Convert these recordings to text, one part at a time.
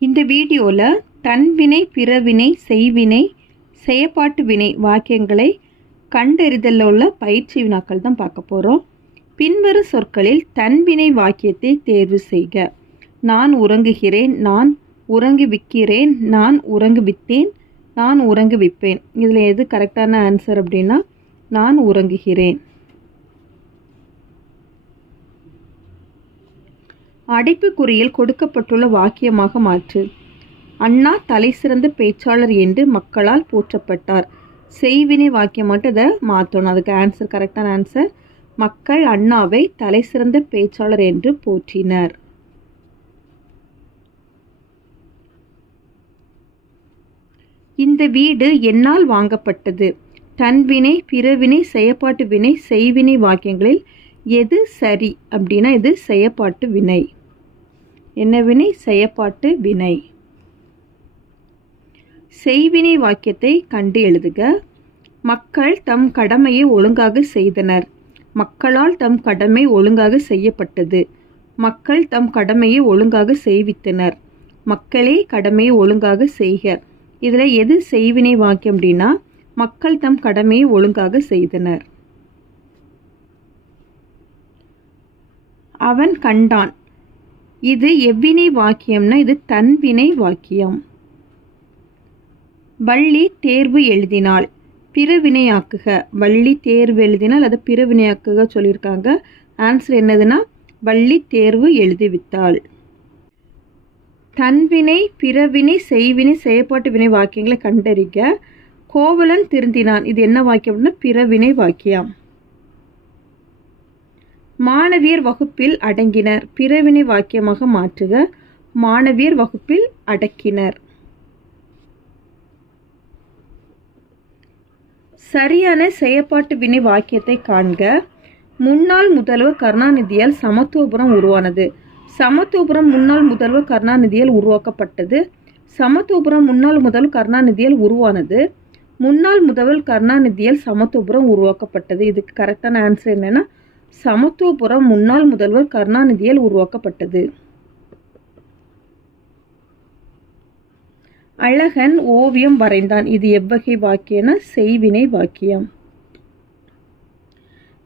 இந்த வீடியோவில் தன்வினை பிறவினை செய்வினை செயப்பாட்டு வினை வாக்கியங்களை கண்டறிதலில் உள்ள பயிற்சி வினாக்கள் தான் பார்க்க போகிறோம் பின்வரும் சொற்களில் தன்வினை வாக்கியத்தை தேர்வு செய்க. நான் உறங்குகிறேன் நான் உறங்கு விற்கிறேன் நான் உறங்கு வித்தேன் நான் உறங்கு விற்பேன். இதில் எது கரெக்டான ஆன்சர் அப்படின்னா நான் உறங்குகிறேன். அடைப்புக்குறியில் கொடுக்கப்பட்டுள்ள வாக்கியமாக மாற்று. அண்ணா தலை சிறந்த பேச்சாளர் என்று மக்களால் போற்றப்பட்டார். செய்வினை வாக்கியம் மட்டும் இதை மாற்றணும். அதுக்கு ஆன்சர் கரெக்டான ஆன்சர் மக்கள் அண்ணாவை தலை சிறந்த பேச்சாளர் என்று போற்றினர். இந்த வீடு என்னால் வாங்கப்பட்டது. தன்வினை பிறவினை செயப்பாட்டு வினை செய்வினை வாக்கியங்களில் எது சரி அப்படின்னா இது செயப்பாட்டு வினை. என்ன வினை? செயப்பாட்டு வினை. செய்வினை வாக்கியத்தை கண்டு எழுதுக. மக்கள் தம் கடமையை ஒழுங்காக செய்தனர். மக்களால் தம் கடமை ஒழுங்காக செய்யப்பட்டது. மக்கள் தம் கடமையை ஒழுங்காக செய்வித்தனர். மக்களே கடமையை ஒழுங்காக செய்க. இதில் எது செய்வினை வாக்கியம் அப்படின்னா மக்கள் தம் கடமையை ஒழுங்காக செய்தனர். அவன் கண்டான். இது எவ்வினை வாக்கியம்னா இது தன்வினை வாக்கியம். வள்ளி தேர்வு எழுதினாள். பிறவினையாக்குக வள்ளி தேர்வு எழுதினால் அது பிறவினையாக்குக சொல்லியிருக்காங்க. ஆன்சர் என்னதுன்னா வள்ளி தேர்வு எழுதிவித்தாள் தன்வினை பிறவினை செய்வினை செயற்பாட்டு வினை வாக்கியங்களை கண்டறிக. கோவலன் திருந்தினான். இது என்ன வாக்கியம் அப்படின்னா பிறவினை வாக்கியம். மாணவியர் வகுப்பில் அடங்கினர். பிறவினை வாக்கியமாக மாற்றுக. மாணவியர் வகுப்பில் அடக்கினர். சரியான செயற்பாட்டு வினை வாக்கியத்தை காண்க. முன்னாள் முதல்வர் கருணாநிதியால் சமத்துவபுரம் உருவானது. சமத்துவபுரம் முன்னாள் முதல்வர் கருணாநிதியால் உருவாக்கப்பட்டது. சமத்துவபுரம் முன்னாள் முதல்வர் கருணாநிதியால் உருவானது. முன்னாள் முதல்வர் கருணாநிதியால் சமத்துவபுரம் உருவாக்கப்பட்டது. இதுக்கு கரெக்டான ஆன்சர் என்னென்னா சமத்துவபுரம் முன்னாள் முதல்வர் கருணாநிதியால் உருவாக்கப்பட்டது. அழகன் ஓவியம் வரைந்தான். இது எவ்வகை வாக்கியன? செய்வினை வாக்கியம்.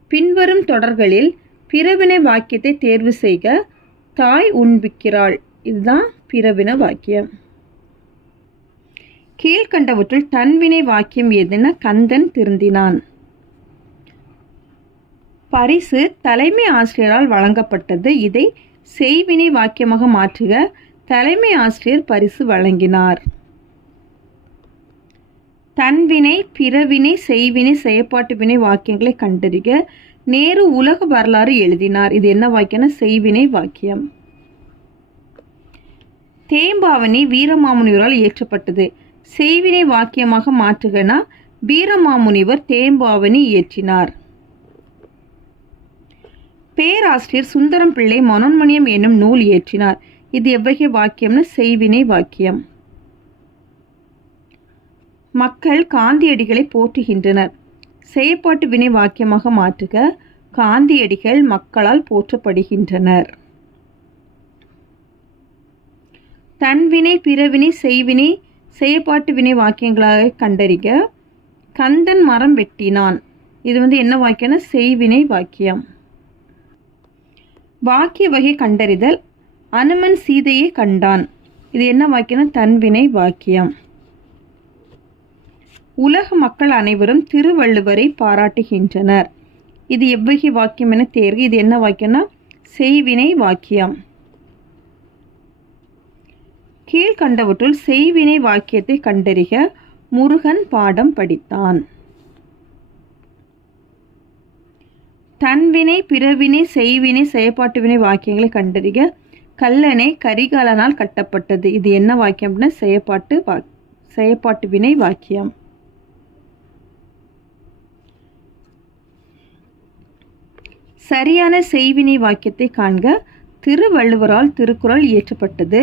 பின்வரும் தொடர்களில் பிறவினை வாக்கியத்தை தேர்வு செய்க. தாய் உண்பிக்கிறாள். இதுதான் பிறவின வாக்கியம். கீழ்கண்டவற்றுள் தன்வினை வாக்கியம் எதுன? கந்தன் திருந்தினான். பரிசு தலைமை ஆசிரியரால் வழங்கப்பட்டது. இதை செய்வினை வாக்கியமாக மாற்றுக. தலைமை ஆசிரியர் பரிசு வழங்கினார். தன்வினை பிறவினை செய்வினை செயற்பாட்டு வினை வாக்கியங்களை கண்டறிக. நேரு உலக வரலாறு எழுதினார். இது என்ன வாக்கியம்னா செய்வினை வாக்கியம். தேம்பாவணி வீரமாமுனிவரால் இயற்றப்பட்டது. செய்வினை வாக்கியமாக மாற்றுகனா வீரமாமுனிவர் தேம்பாவணி இயற்றினார். பேராசிரியர் சுந்தரம் பிள்ளை மனோன்மணியம் என்னும் நூல் இயற்றினார். இது எவ்வகை வாக்கியம்னு செய்வினை வாக்கியம். மக்கள் காந்தியடிகளை போற்றுகின்றனர். செயற்பாட்டு வினை வாக்கியமாக மாற்றுக காந்தியடிகள் மக்களால் போற்றப்படுகின்றனர். தன்வினை பிறவினை செய்வினை செயற்பாட்டு வினை வாக்கியங்களாக கண்டறிக. கந்தன் மரம் வெட்டினான். இது வந்து என்ன வாக்கியம்னா செய்வினை வாக்கியம். வாக்கிய வகை கண்டறிதல். அனுமன் சீதையை கண்டான். இது என்ன வாக்கியம்னா தன்வினை வாக்கியம். உலக மக்கள் அனைவரும் திருவள்ளுவரை பாராட்டுகின்றனர். இது எவ்வகை வாக்கியம் என தேர்வு இது என்ன வாக்கியம்னா செய்வினை வாக்கியம். கீழ்கண்டவற்றுள் செய்வினை வாக்கியத்தை கண்டறிக முருகன் பாடம் படித்தான். தன்வினை பிறவினை செய்வினை செயற்பாட்டு வினை வாக்கியங்களை கண்டறிக. கல்லணை கரிகாலனால் கட்டப்பட்டது. இது என்ன வாக்கியம் அப்படின்னா செயற்பாட்டு வா செயற்பாட்டு வினை வாக்கியம். சரியான செய்வினை வாக்கியத்தை காண்க. திருவள்ளுவரால் திருக்குறள் இயற்றப்பட்டது.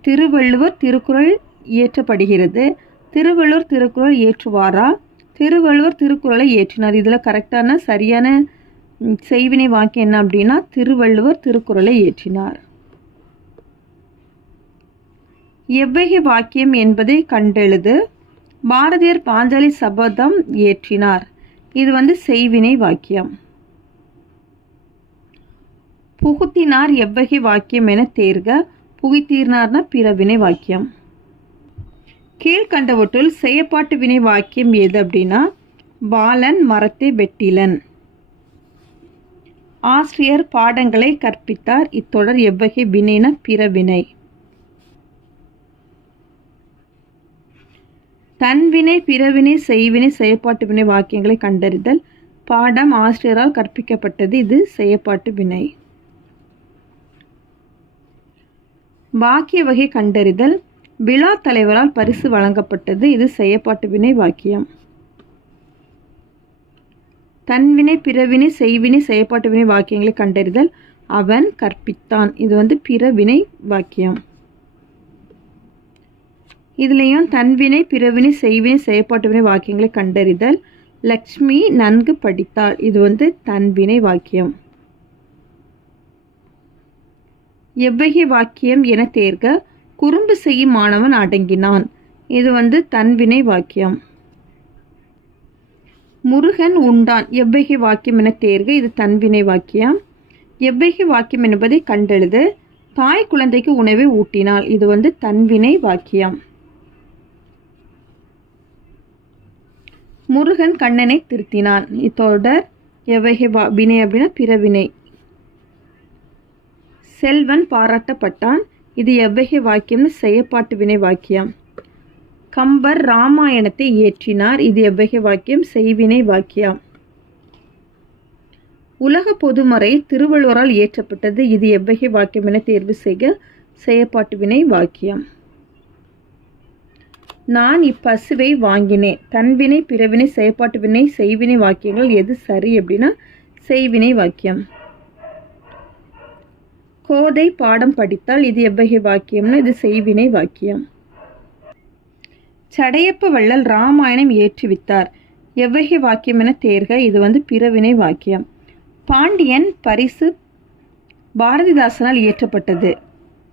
திருவள்ளுவர் திருக்குறள் இயற்றப்படுகிறது. திருவள்ளுவர் திருக்குறள் இயற்றுவாரா? திருவள்ளுவர் திருக்குறளை இயற்றினார். இதில் கரெக்டான சரியான செய்வினை வாக்கியம் என்ன அப்படின்னா திருவள்ளுவர் திருக்குறளை இயற்றினார். எவ்வகை வாக்கியம் என்பதை கண்டெழுது பாரதியர் பாஞ்சாலி சபதம் இயற்றினார். இது வந்து செய்வினை வாக்கியம். புகுத்தினார் எவ்வகை வாக்கியம் என தேர்க புகுத்தீர்னார்னா பிறவினை வாக்கியம். கீழ்கண்டவற்றுள் செயப்பாட்டு வினை வாக்கியம் எது அப்படின்னா பாலன் மரத்தை வெட்டிலன். ஆசிரியர் பாடங்களை கற்பித்தார். இத்தொடர் எவ்வகை வினைன பிறவினை. தன்வினை பிறவினை செய்வினை செயற்பாட்டு வினை வாக்கியங்களை கண்டறிதல். பாடம் ஆசிரியரால் கற்பிக்கப்பட்டது. இது செயப்பாட்டு வினை. வாக்கிய வகை கண்டறிதல். விழா தலைவரால் பரிசு வழங்கப்பட்டது. இது செயற்பாட்டு வினை வாக்கியம். தன்வினை பிறவினை செய்வினை செயற்பாட்டு வினை வாக்கியங்களை கண்டறிதல் அவன் கற்பித்தான். இது வந்து பிறவினை வாக்கியம். இதுலேயும் தன்வினை பிறவினை செய்வினை செயற்பாட்டு வினை வாக்கியங்களை கண்டறிதல் லக்ஷ்மி நன்கு படித்தாள். இது வந்து தன்வினை வாக்கியம். எவ்வகை வாக்கியம் என தேர்க குறும்பு செய்யும் மாணவன் அடங்கினான். இது வந்து தன்வினை வாக்கியம். முருகன் உண்டான். எவ்வகை வாக்கியம் என தேர்க இது தன்வினை வாக்கியம். எவ்வகை வாக்கியம் என்பதை கண்டெழுது தாய் குழந்தைக்கு உணவை ஊட்டினாள் இது வந்து தன்வினை வாக்கியம். முருகன் கண்ணனை திருத்தினான். இத்தொடர் எவ்வகை வா வினை அப்படின்னா பிறவினை. செல்வன் பாராட்டப்பட்டான். இது எவ்வகை வாக்கியம்னு செயற்பாட்டு வினை வாக்கியம். கம்பர் ராமாயணத்தை இயற்றினார். இது எவ்வகை வாக்கியம்? செய்வினை வாக்கியம். உலக பொதுமறை திருவள்ளுவரால் இயற்றப்பட்டது. இது எவ்வகை வாக்கியம் என தேர்வு செய்க. செயற்பாட்டு வினை வாக்கியம். நான் இப்பசுவை வாங்கினேன். தன்வினை பிறவினை செயற்பாட்டு வினை செய்வினை வாக்கியங்கள் எது சரி அப்படின்னா செய்வினை வாக்கியம். கோதை பாடம் படித்தால் இது எவ்வகை வாக்கியம்னா இது செய்வினை வாக்கியம். சடையப்ப வள்ளல் ராமாயணம் ஏற்றுவித்தார். எவ்வகை வாக்கியம் என தேர்க இது வந்து பிறவினை வாக்கியம். பாண்டியன் பரிசு பாரதிதாசனால் இயற்றப்பட்டது.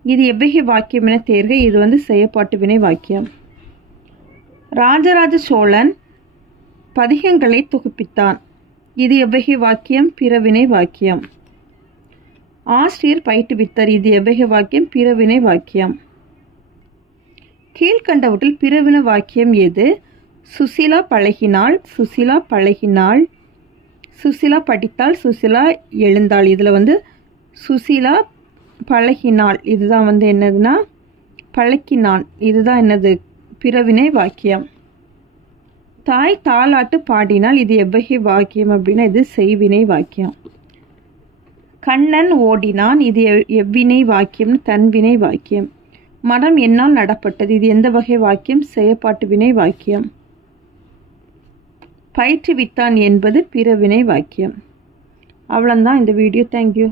இது எவ்வகை வாக்கியம் என தேர்க இது வந்து செயற்பாட்டு வினை வாக்கியம். ராஜராஜ சோழன் பதிகங்களை தொகுப்பித்தான். இது எவ்வகை வாக்கியம்? பிறவினை வாக்கியம். ஆசிரியர் பயிற்றுவித்தார் இது எவ்வகை வாக்கியம்? பிறவினை வாக்கியம். கீழ்கண்டவற்றில் பிறவின வாக்கியம் எது? சுசிலா பழகினாள் சுசிலா பழகினாள். சுசிலா படித்தாள் சுசிலா எழுந்தாள். இதில் வந்து சுசிலா பழகினாள். இதுதான் வந்து என்னதுன்னா? பழக்கினான். இதுதான் என்னது? பிறவினை வாக்கியம். தாய் தாலாட்டு பாடினால் இது எவ்வகை வாக்கியம் அப்படின்னா இது செய்வினை வாக்கியம். கண்ணன் ஓடினான். இது எவ்- எவ்வினை வாக்கியம் தன்வினை வாக்கியம். மனம் என்னால் நடப்பட்டது. இது எந்த வகை வாக்கியம்? செயற்பாட்டு வினை வாக்கியம். பயிற்றுவித்தான் என்பது பிற வினை வாக்கியம். அவ்வளோதான் இந்த வீடியோ. தேங்க்யூ